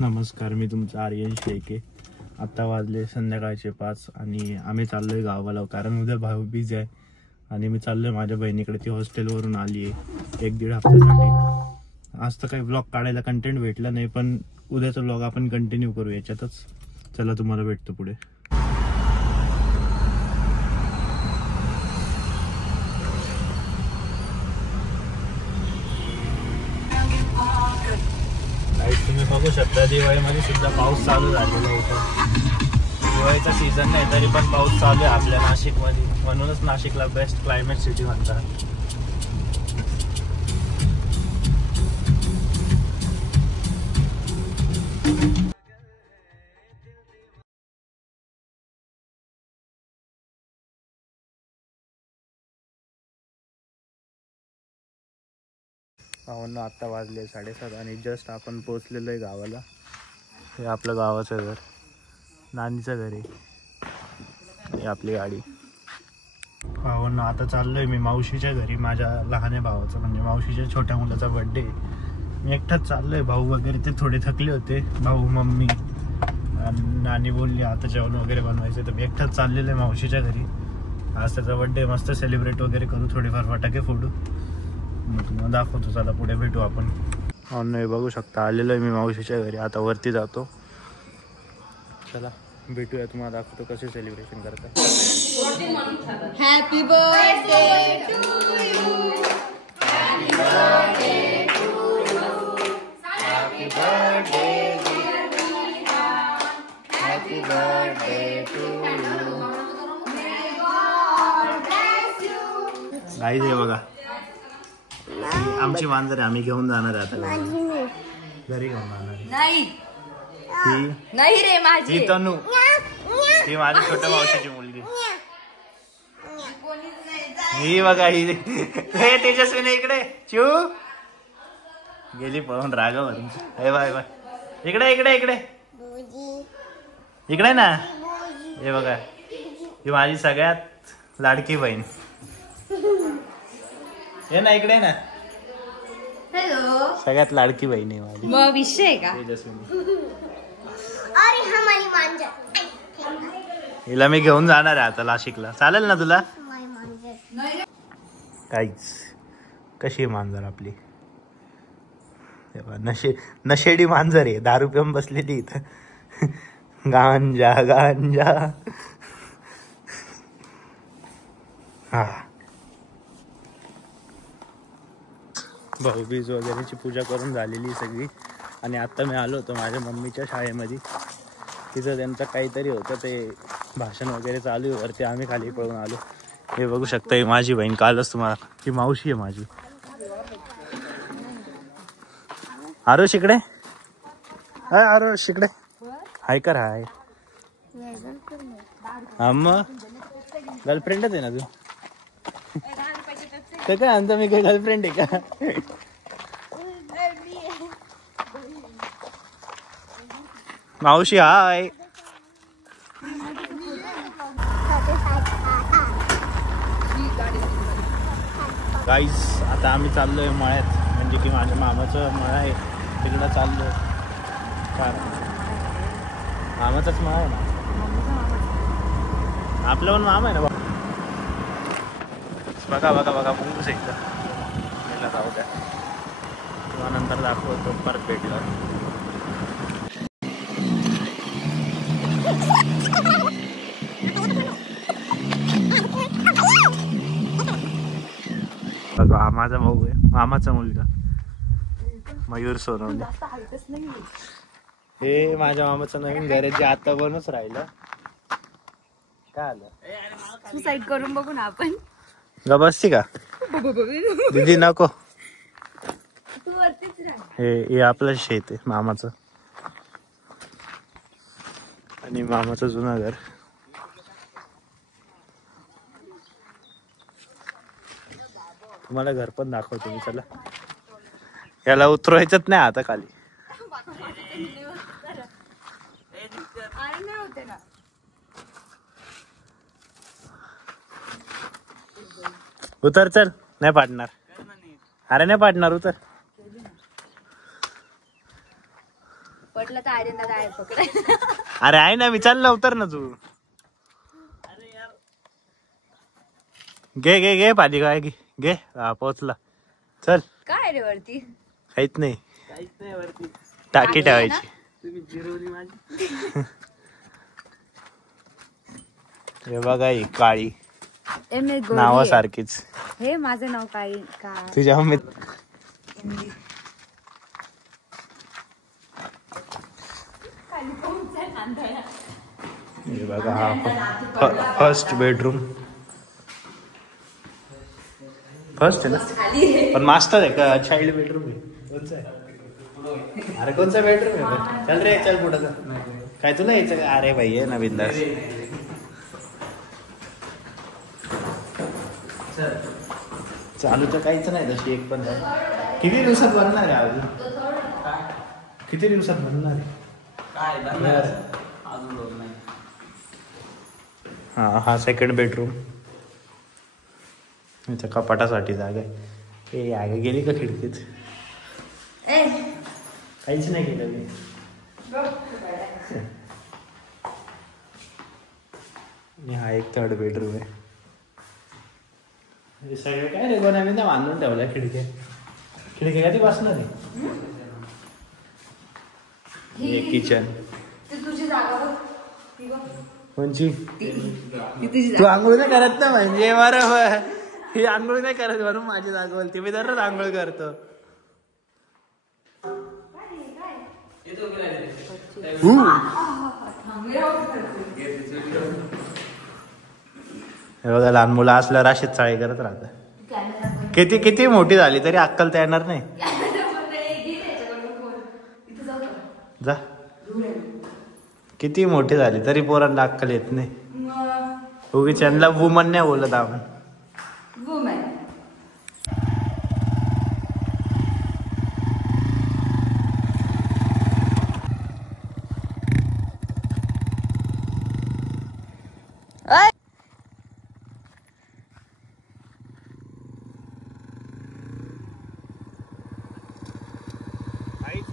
नमस्कार, मी तुमचा आर्यन शेळके. आता वाजले संध्याकाळचे 5 आणि आम्ही चाललोय गावाला, कारण उद्या भाऊबीज आहे आणि मी चाललोय माझ्या बहिणीकडे. ती हॉस्टेलवरून आली आहे 1-1.5 हफ्त्यासाठी. आज तर काही ब्लॉग काढायला कंटेंट भेटला नाही, पण उद्याचा ब्लॉग आपण कंटिन्यू करू याच्यातच. चला, तुम्हाला भेटतो पुढे. तुम्ही बघू शकता दिवाळीमध्ये सुद्धा पाऊस चालू झालेला होता. दिवाळीचा सीझन नाही तरी पण पाऊस चालू आहे आपल्या नाशिकमध्ये, म्हणूनच नाशिकला बेस्ट क्लायमेट सिटी म्हणतात. आता वाजले 7:30 आणि जस्ट आपण पोहोचलेलो आहे गावाला. हे आपलं गावाचं घर, नानीचं घर आहे. ही आपली गाडी. आता चाललोय मी मावशीच्या घरी. माझ्या लहान भावाचं म्हणजे मावशीच्या छोट्या मुलाचा बर्थडे. मी एकटाच चाललोय. भाऊ वगैरे ते थोडे थकले होते, भाऊ मम्मी. नानी बोलली आता जेवण वगैरे बनवायचं, तर मी एकटाच चाललेलं आहे मावशीच्या घरी. आज त्याचा बर्थडे, मस्त सेलिब्रेट वगैरे करू, थोडेफार फटाके फोडू. मग तुम्हाला दाखवतो, चला पुढे भेटू आपण. नाही बघू शकता आलेलो आहे मी मावशीच्या घरी. आता वरती जातो, चला भेटूया. तुम्हाला दाखवतो कसे सेलिब्रेशन करतात. Happy birthday to you, happy birthday to you, happy birthday dear Meena, happy birthday to you, may God bless you. Guys हे बघा, आमची मांजर आहे, आम्ही घेऊन जाणार आहे आता घरी घेऊन जाणार. नाही रे माझी, ही तनू, ही माझी छोट्या मावशीची मुलगी. ही बघा, ही तेजस्विनी इकडे. चिऊ गेली पळून राघव. हे बाय बाय, इकडे इकडे इकडे इकडे ना. हे बघा, ही माझी सगळ्यात लाडकी बहीण. हे ना इकडे ना. हॅलो, सगळ्यात लाडकी बहीण आहे माझी. मग विषय का तेजस्विनी. अरे हमारी मांजर, हिला मी घेऊन जाणार आहे आता नाशिकला. चालेल ना तुला? काहीच. कशी आहे मांजर आपली? नशेडी मांजर आहे, 10 रुपये बसलेली इथं. गांजा गांजा. हा, भाऊबीज वगैरेची पूजा करून झालेली सगळी. आणि आता मी आलो होतो माझ्या मम्मीच्या शाळेमध्ये. तिथं त्यांचं काहीतरी होतं, ते भाषण वगैरे चालू आहे वरती. आम्ही खाली पळून आलो. हे बघू शकता, ही माझी बहीण. कालच तुम्हाला, ही मावशी आहे माझी. आरुष इकडे. हाय आरुष इकडे. हाय कर. हाय. मग गर्लफ्रेंडच आहे ना तू? ते काय म्हणतो, मी काय गर्लफ्रेंड आहे का? मावशी हाय. गाईज आता आम्ही चाललोय मळ्यात, म्हणजे की माझ्या मामाचं मळा आहे तिकडं चाललोय. मामाचाच मळा आहे ना, आपलं पण मामा आहे ना. बघा बघा बघा, मुंगूस एकदा जाऊ द्या, किंवा नंतर दाखवतो परत भेटलं. बघा, माझा भाऊ आहे, मामाचा मुलगा मयूर सोनवणे. हे माझ्या मामाचं नवीन घर आहे, जे आता बनूच राहिलं. काय आलं, सुसाईड करून बघू ना आपण. गबसती का दीदी? नको. हे आपलं शेत आहे मामाचं, आणि मामाचं जुनं घर. तुम्हाला घर पण दाखवतो मी. चला, याला उतरवायचंच नाही आता खाली. उतर, चल. नाही पाडणार, अरे नाही पाडणार, उतर. पटलं तर आर्यन दादा आहे पकडायला. अरे आहे ना, मी चाललो उतर ना तू. घे घे घे पाणी काय घे. हा पोहोचला. चल. काय रे वरती? काहीच नाही वरती. टाकी ठेवायची. हे बघा ही काळी नावासारखीच. हे माझं नाव काळी का? तुझ्या मम्मी हे बघा हा फर्स्ट बेडरूम. फर्स्ट आहे ना, पण मास्टर आहे का चाइल्ड बेडरूम आहे? कोणचा आहे? अरे कोणचा बेडरूम आहे? चल रे चल पुढं. काय तुला यायचं का? अरे भाई आहे ना बिंदास. चालू तर काहीच नाही तशी एक पण. किती दिवसात बनणार आहे अजून? किती दिवसात बनणार आहे? हा सेकंड बेडरूम. इथं कपाटासाठी जागा आहे. हे आगे गेली का खिडकीत? काहीच नाही केलं मी. हा एक थर्ड बेडरूम आहे. हे सगळं काय रे कोणाने ना बांधून ठेवल्या खिडक्या. खिडक्या कधी बसणार आहे? किचन. तुझी जागा कोणची? तू आंघोळ नाही करत ना म्हणजे बरोबर. ही आंघोळ नाही करत म्हणून माझी जागा बोलते. मी दररोज आंघोळ करतो. हे बघा लहान मुलं असल्यावर अशीच चाळी करत राहतात. किती किती मोठी झाली तरी अक्कल तर येणार नाही. जा. किती मोठी झाली तरी पोरांना अक्कल येत नाही. उगीच त्यांना वुमन नाही बोलत आपण.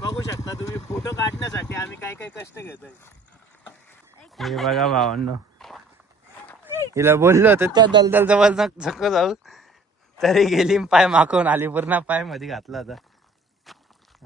बघू शकता तुम्ही फोटो काढण्यासाठी आम्ही काय काय कष्ट घेतोय. हे बघा भावांनो, हिला बोललो होतं त्या दलदल जवळ झक जाऊ तरी गेली, पाय माकवून आली. पूर्ण पाय मध्ये घातला होता.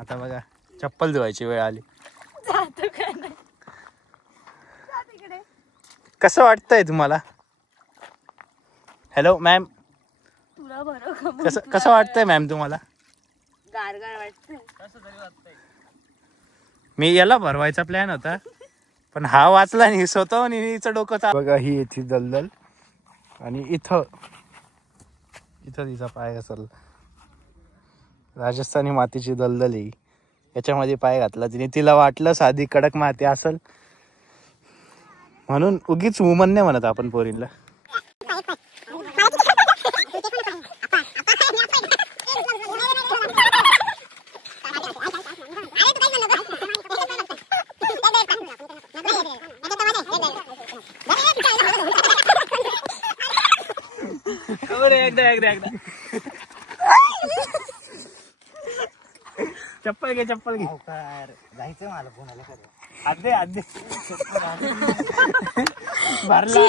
आता बघा चप्पल धुवायची वेळ आली. कसं वाटतंय तुम्हाला? हॅलो मॅम, तुला बरं कसं वाटतंय मॅम तुम्हाला? गारगार वाटतंय. मी याला भरवायचा प्लॅन होता पण हा वाचला आणि स्वतः हिचं डोकं. बघा ही येते दलदल आणि इथं तिचा पाय घसरला. राजस्थानी मातीची दलदल ही, याच्यामध्ये पाय घातला तिने. तिला वाटलं साधी कडक माती असेल म्हणून. उगीच वुमन नाही म्हणत आपण पोरींला. एकदा चप्पल घे जायचं मला कोणाला. आधे भरला.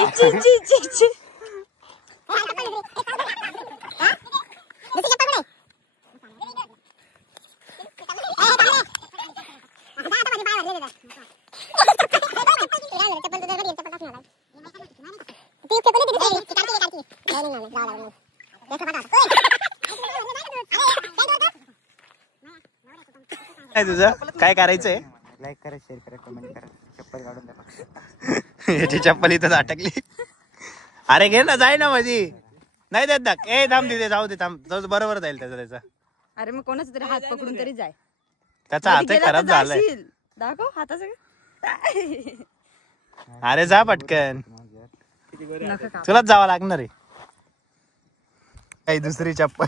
तुझं काय करायचंय? लाईक करा, शेअर करा, कमेंट करा. चप्पल काढून द्या. याची चप्पल इथं अटकली. अरे घे ना, जाय ना माझी. नाही देत दाख. ए थांब तिथे, जाऊ दे थांब. बरोबर जाईल त्याचा. अरे मग कोणाचा तरी हात पकडून तरी जाय. त्याचा हात खराब झालाय. दाखव हाताचं. अरे जा पटकन, तुलाच जावं लागणार आहे. काही दुसरी चप्पल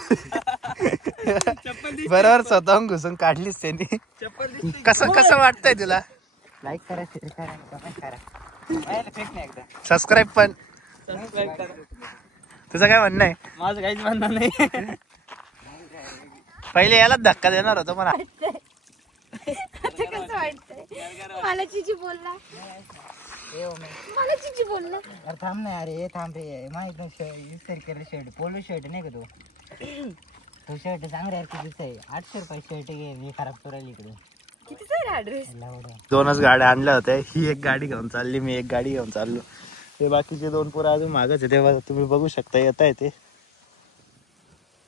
बरोबर स्वतःहून घुसून काढलीच त्यांनी. कसं वाटतंय तुला? लाईक करा, शेअर करा, कमेंट करा, सबस्क्राईब पण. तुझं काय म्हणणं आहे? माझं काहीच म्हणणं नाही. पहिले यालाच धक्का देणार होतो पण कसं वाटतंय? मला चिची बोलला मला चिची बोलला. अरे थांब ना अरे थांब रे माहित सरकारी शर्ट पोलो शर्ट नाही का तो शर्ट चांगला यार किती आहे 800 रुपये शर्ट घे मी खराब करायला इकडे किती सारा ड्रेस. दोनच गाड्या आणल्या होत्या. ही एक गाडी घेऊन चालली मी एक गाडी घेऊन चाललो. ते बाकीचे 2 पोरं अजून मागच आहे तेव्हा तुम्ही बघू शकता येता येते.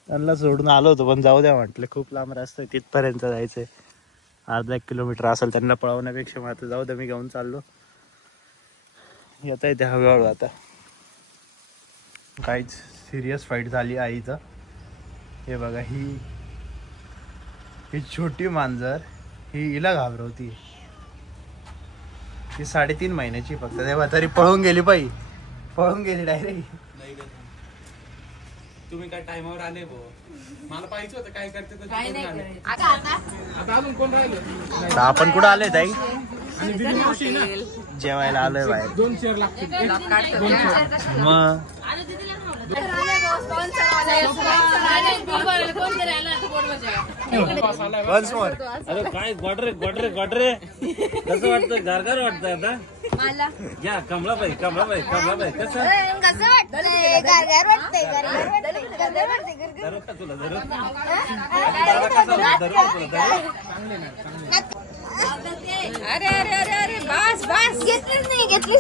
त्यांना सोडून आलो होतो पण जाऊ द्या म्हटलं खूप लांब रस्ता आहे तिथपर्यंत जायचंय. अर्धा 1 किलोमीटर असेल त्यांना पळवण्यापेक्षा मग आता जाऊ द्या मी घेऊन चाललो. येता येते हळूहळू. आता काहीच सिरियस फाईट झाली आईचं. हे बघा ही छोटी मांजर ही हिला घाबरवती. ती 3.5 महिन्याची फक्त तेव्हा तरी पळून गेली बाई पळून गेली डायरेक्ट. तुम्ही काय टाइमावर आले भाऊ मला पाहिजे होतं काय करते तर आपण कुठं आलोय ताई जेवायला आलोय बाहेर. 2 चेअर लागतील मग अरे काय गोडरे गोडरे गोडरे कसं वाटतं गारगार वाटतं आता मला घ्या कमलाबाई कमलाबाई कमलाबाई कसं कसं वाटतंय. गारगार वाटतंय गारगार वाटतंय गारगार वाटतंय धरू का तुला धरू दादा कसा धरू का तुला धरू अरे अरे अरे अरे बस बस घेतलीच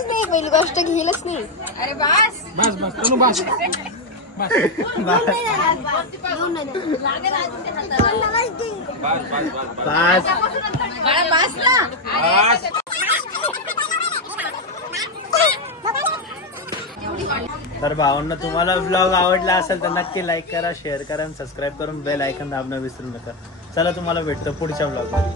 नाही पहिली गोष्ट घेलच नाही. अरे बस बस बस तनु बस तर भावांना तुम्हाला ब्लॉग आवडला असेल तर नक्की लाईक करा शेअर करा आणि सबस्क्राईब करून बेल आयकॉन दाबणं विसरू नका. चला तुम्हाला भेटतो पुढच्या ब्लॉग मध्ये.